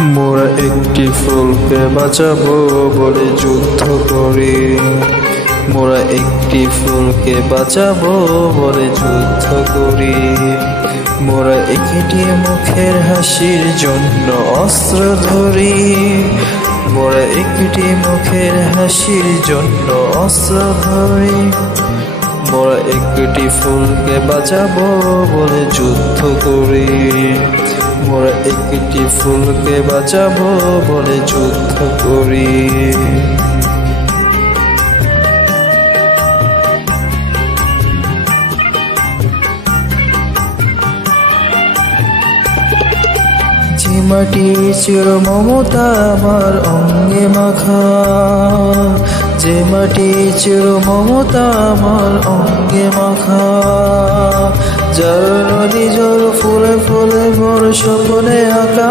মোরা একটি ফুলকে বাঁচাবো বলে যুদ্ধ করি। মোরা একটি ফুলকে বাঁচাবো বলে যুদ্ধ করি। মোরা একটি মুখের হাসির জন্য অস্ত্র ধরি। মোরা একটি মুখের হাসির জন্য অস্ত্র ধরি। মোরা একটি ফুলকে বাঁচাবো বলে যুদ্ধ করি। মোরা একটি ফুলকে বাঁচাবো বলে যুদ্ধ করি। যে মাটি চির মমতা আমার অঙ্গে মাখা, যে মাটি চির মমতা আমার অঙ্গে মাখা, যার নদী জল ফুলে ফুলে ভোর স্বপ্নে আঁকা।